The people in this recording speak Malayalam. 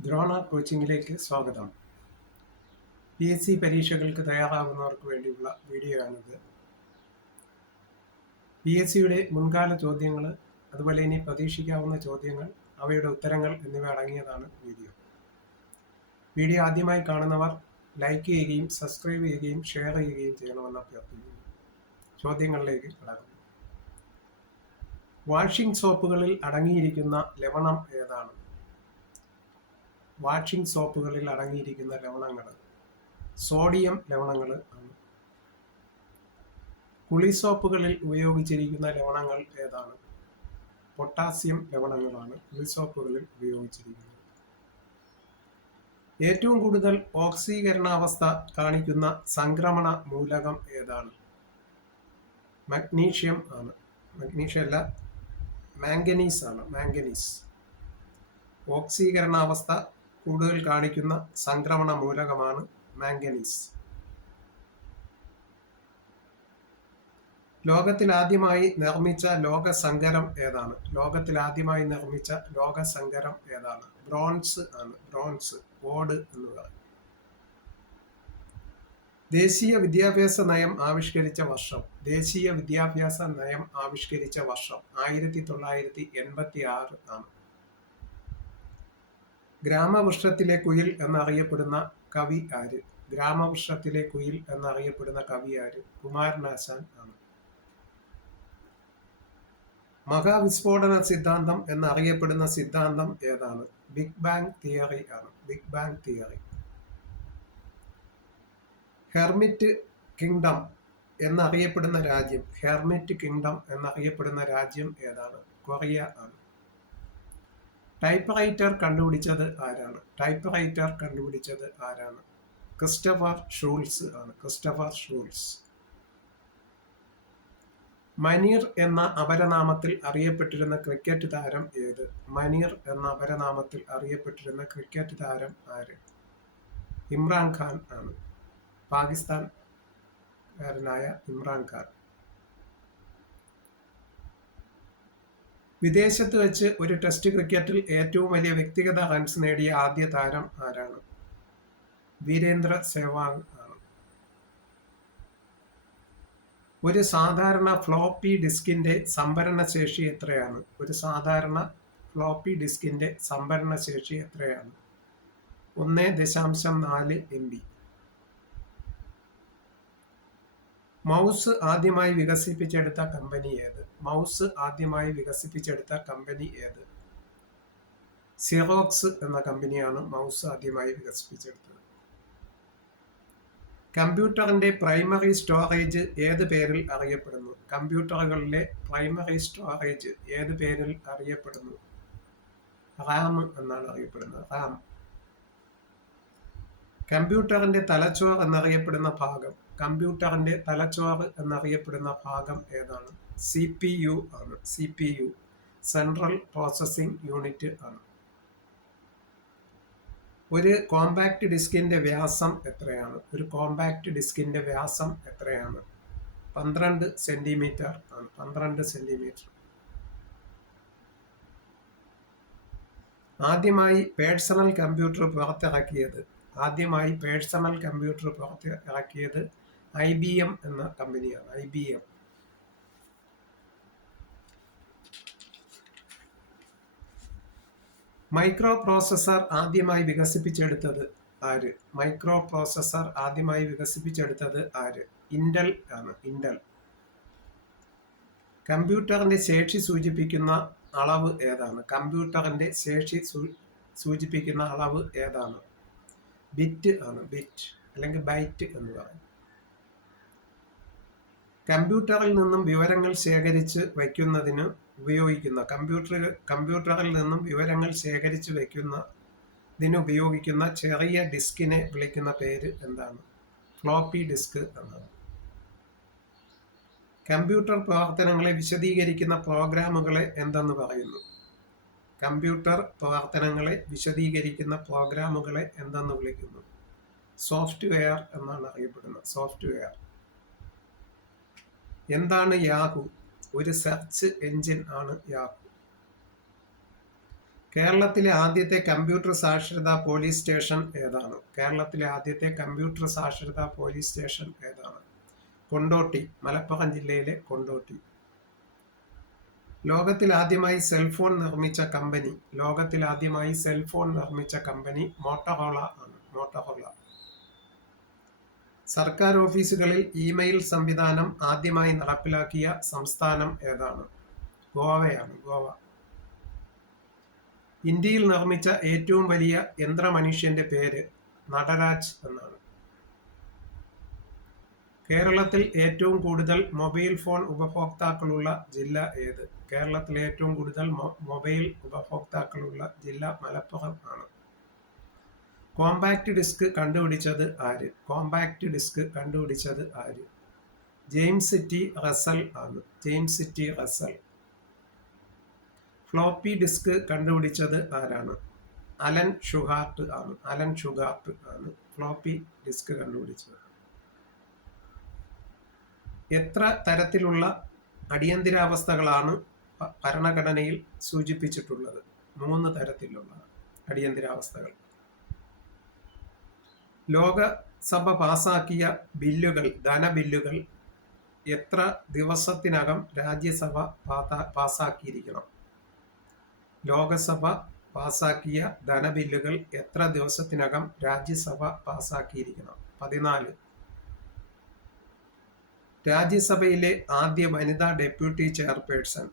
ദ്രോണ കോച്ചിങ്ങിലേക്ക് സ്വാഗതം. PSC പരീക്ഷകൾക്ക് തയ്യാറാകുന്നവർക്ക് വേണ്ടിയുള്ള വീഡിയോ ആണിത്. PSCയുടെ മുൻകാല ചോദ്യങ്ങൾ, അതുപോലെ ഇനി പ്രതീക്ഷിക്കാവുന്ന ചോദ്യങ്ങൾ, അവയുടെ ഉത്തരങ്ങൾ എന്നിവ അടങ്ങിയതാണ് വീഡിയോ. വീഡിയോ ആദ്യമായി കാണുന്നവർ ലൈക്ക് ചെയ്യുകയും സബ്സ്ക്രൈബ് ചെയ്യുകയും ഷെയർ ചെയ്യുകയും ചെയ്യണമെന്ന് അഭ്യർത്ഥിക്കുന്നു. ചോദ്യങ്ങളിലേക്ക് കടക്കുന്നു. വാഷിംഗ് സോപ്പുകളിൽ അടങ്ങിയിരിക്കുന്ന ലവണം ഏതാണ്? വാഷിംഗ് സോപ്പുകളിൽ അടങ്ങിയിരിക്കുന്ന ലവണങ്ങൾ സോഡിയം ലവണങ്ങൾ ആണ്. കുളി സോപ്പുകളിൽ ഉപയോഗിച്ചിരിക്കുന്ന ലവണങ്ങൾ ഏതാണ്? പൊട്ടാസ്യം ലവണങ്ങളാണ് കുളി സോപ്പുകളിൽ ഉപയോഗിച്ചിരിക്കുന്നത്. ഏറ്റവും കൂടുതൽ ഓക്സീകരണാവസ്ഥ കാണിക്കുന്ന സംക്രമണ മൂലകം ഏതാണ്? മഗ്നീഷ്യം ആണ്. മഗ്നീഷ്യം അല്ല, മാംഗനീസ് ആണ്. മാംഗനീസ്. ഓക്സീകരണാവസ്ഥ കൂടുതൽ കാണിക്കുന്ന സംക്രമണ മൂലകമാണ് മാംഗനീസ്. ലോകത്തിലാദ്യമായി നിർമ്മിച്ച ലോകസങ്കരം ഏതാണ്? ലോകത്തിലാദ്യമായി നിർമ്മിച്ച ലോകസങ്കരം ഏതാണ്? ബ്രോൺസ് ആണ്. ബ്രോൺസ്. ഓട് എന്ന് പറയും. ദേശീയ വിദ്യാഭ്യാസ നയം ആവിഷ്കരിച്ച വർഷം? ദേശീയ വിദ്യാഭ്യാസ നയം ആവിഷ്കരിച്ച വർഷം 1986 ആണ്. ഗ്രാമവൃക്ഷത്തിലെ കുയിൽ എന്നറിയപ്പെടുന്ന കവി ആര്? ഗ്രാമവൃക്ഷത്തിലെ കുയിൽ എന്നറിയപ്പെടുന്ന കവി ആര്? കുമാരനാശാൻ ആണ്. മഹാവിസ്ഫോടന സിദ്ധാന്തം എന്നറിയപ്പെടുന്ന സിദ്ധാന്തം ഏതാണ്? ബിഗ് ബാങ് തിയറി ആണ്. Big bang theory. Hermit kingdom എന്നറിയപ്പെടുന്ന രാജ്യം? ഹെർമിറ്റ് കിങ്ഡം എന്നറിയപ്പെടുന്ന രാജ്യം ഏതാണ്? കൊറിയ ആണ്. ടൈപ്പ് റൈറ്റർ കണ്ടുപിടിച്ചത് ആരാണ്? ടൈപ്പ് റൈറ്റർ കണ്ടുപിടിച്ചത് ആരാണ്? ക്രിസ്റ്റഫർ ഷൂൾസ് ആണ്. Christopher Sholes. മനീർ എന്ന അപരനാമത്തിൽ അറിയപ്പെട്ടിരുന്ന ക്രിക്കറ്റ് താരം ഏത്? മനീർ എന്ന അപരനാമത്തിൽ അറിയപ്പെട്ടിരുന്ന ക്രിക്കറ്റ് താരം ആര്? ഇമ്രാൻ ഖാൻ ആണ്. പാകിസ്ഥാൻകാരനായ ഇമ്രാൻ ഖാൻ. വിദേശത്ത് വെച്ച് ഒരു ടെസ്റ്റ് ക്രിക്കറ്റിൽ ഏറ്റവും വലിയ വ്യക്തിഗത റൺസ് നേടിയ ആദ്യ താരം ആരാണ്? വീരേന്ദ്ര സെവാഗ് ആണ്. ഒരു സാധാരണ ഫ്ലോപ്പി ഡിസ്കിന്റെ സംഭരണ ശേഷി എത്രയാണ്? ഒരു സാധാരണ ഫ്ലോപ്പി ഡിസ്കിന്റെ സംഭരണ ശേഷി എത്രയാണ്? 1.4 MB. മൗസ് ആദ്യമായി വികസിപ്പിച്ചെടുത്ത കമ്പനി ഏത്? മൗസ് ആദ്യമായി വികസിപ്പിച്ചെടുത്ത കമ്പനി ഏത്? സിറോക്സ് എന്ന കമ്പനിയാണ് മൗസ് ആദ്യമായി വികസിപ്പിച്ചെടുത്തത്. കമ്പ്യൂട്ടറിന്റെ പ്രൈമറി സ്റ്റോറേജ് ഏത് പേരിൽ അറിയപ്പെടുന്നു? കമ്പ്യൂട്ടറുകളിലെ പ്രൈമറി സ്റ്റോറേജ് ഏത് പേരിൽ അറിയപ്പെടുന്നു? റാം എന്നാണ് അറിയപ്പെടുന്നത്. റാം. കമ്പ്യൂട്ടറിന്റെ തലച്ചോർ എന്നറിയപ്പെടുന്ന ഭാഗം? കമ്പ്യൂട്ടറിന്റെ തലച്ചോർ എന്നറിയപ്പെടുന്ന ഭാഗം ഏതാണ്? CPU ആണ്. CPU. സെൻട്രൽ പ്രോസസ്സിംഗ് യൂണിറ്റ് ആണ്. ഒരു കോമ്പാക്ട് ഡിസ്കിന്റെ വ്യാസം എത്രയാണ്? ഒരു കോമ്പാക്ട് ഡിസ്കിന്റെ വ്യാസം എത്രയാണ്? 12 സെന്റിമീറ്റർ ആണ്. 12 സെന്റിമീറ്റർ. ആദ്യമായി പേഴ്സണൽ കമ്പ്യൂട്ടർ പുറത്തിറക്കിയത്? ആദ്യമായി പേഴ്സണൽ കമ്പ്യൂട്ടർ പുറത്തിറക്കിയത് IBM എന്ന കമ്പനിയാണ്. IBM. മൈക്രോ പ്രോസസർ ആദ്യമായി വികസിപ്പിച്ചെടുത്തത് ആര്? മൈക്രോ പ്രോസസർ ആദ്യമായി വികസിപ്പിച്ചെടുത്തത് ആര്? ഇന്റൽ ആണ്. ഇന്റൽ. കമ്പ്യൂട്ടറിന്റെ ശേഷി സൂചിപ്പിക്കുന്ന അളവ് ഏതാണ്? കമ്പ്യൂട്ടറിന്റെ ശേഷി സൂചിപ്പിക്കുന്ന അളവ് ഏതാണ്? ബിറ്റ് ആണ്. ബിറ്റ് അല്ലെങ്കിൽ ബൈറ്റ് എന്ന് പറയും. കമ്പ്യൂട്ടറിൽ നിന്നും വിവരങ്ങൾ ശേഖരിച്ച് വയ്ക്കുന്നതിന് ഉപയോഗിക്കുന്ന കമ്പ്യൂട്ടറിൽ നിന്നും വിവരങ്ങൾ ശേഖരിച്ച് വയ്ക്കുന്നതിന് ഉപയോഗിക്കുന്ന ചെറിയ ഡിസ്കിനെ വിളിക്കുന്ന പേര് എന്താണ്? ഫ്ലോപ്പി ഡിസ്ക് എന്നാണ്. കമ്പ്യൂട്ടർ പ്രവർത്തനങ്ങളെ വിശദീകരിക്കുന്ന പ്രോഗ്രാമുകളെ എന്തെന്ന് പറയുന്നു? കമ്പ്യൂട്ടർ പ്രവർത്തനങ്ങളെ വിശദീകരിക്കുന്ന പ്രോഗ്രാമുകളെ എന്തെന്ന് വിളിക്കുന്നു? സോഫ്റ്റ്വെയർ എന്നാണ് അറിയപ്പെടുന്നത്. സോഫ്റ്റ്വെയർ. എന്താണ് യാഹൂ? ഒരു സെർച്ച് എഞ്ചിൻ ആണ് യാഹൂ. കേരളത്തിലെ ആദ്യത്തെ കമ്പ്യൂട്ടർ സാക്ഷരതാ പോലീസ് സ്റ്റേഷൻ ഏതാണ്? കേരളത്തിലെ ആദ്യത്തെ കമ്പ്യൂട്ടർ സാക്ഷരതാ പോലീസ് സ്റ്റേഷൻ ഏതാണ്? കൊണ്ടോട്ടി, മലപ്പുറം ജില്ലയിലെ കൊണ്ടോട്ടി. ലോകത്തിൽ ആദ്യമായി സെൽഫോൺ നിർമ്മിച്ച കമ്പനി മോട്ടോറോള ആണ്. മോട്ടോറോള. സർക്കാർ ഓഫീസുകളിൽ ഇമെയിൽ സംവിധാനം ആദ്യമായി നടപ്പിലാക്കിയ സംസ്ഥാനം ഏതാണ്? ഗോവയാണ്. ഗോവ. ഇന്ത്യയിൽ നിർമ്മിച്ച ഏറ്റവും വലിയ യന്ത്രമനുഷ്യന്റെ പേര് നടരാജ് എന്നാണ്. കേരളത്തിൽ ഏറ്റവും കൂടുതൽ മൊബൈൽ ഫോൺ ഉപഭോക്താക്കളുള്ള ജില്ല ഏത്? കേരളത്തിൽ ഏറ്റവും കൂടുതൽ മൊബൈൽ ഉപഭോക്താക്കളുള്ള ജില്ല മലപ്പുറം ആണ്. കോമ്പാക്ട് ഡിസ്ക് കണ്ടുപിടിച്ചത് ആര്? ജെയിംസ് ടി റസൽ ആണ്. ഫ്ലോപ്പി ഡിസ്ക് കണ്ടുപിടിച്ചത് ആരാണ്? അലൻ ഷുഗാർട്ട് ആണ് ഫ്ലോപ്പി ഡിസ്ക് കണ്ടുപിടിച്ചത്. എത്ര തരത്തിലുള്ള അടിയന്തരാവസ്ഥകളാണ് ഭരണഘടനയിൽ സൂചിപ്പിച്ചിട്ടുള്ളത്? 3 തരത്തിലുള്ള അടിയന്തരാവസ്ഥകൾ. ലോകസഭ പാസാക്കിയ ധനബില്ലുകൾ എത്ര ദിവസത്തിനകം രാജ്യസഭ പാസാക്കിയിരിക്കണം? ലോകസഭ പാസാക്കിയ ധനബില്ലുകൾ എത്ര ദിവസത്തിനകം രാജ്യസഭ പാസാക്കിയിരിക്കണം? 14. രാജ്യസഭയിലെ ആദ്യ വനിതാ ഡെപ്യൂട്ടി ചെയർപേഴ്സൺ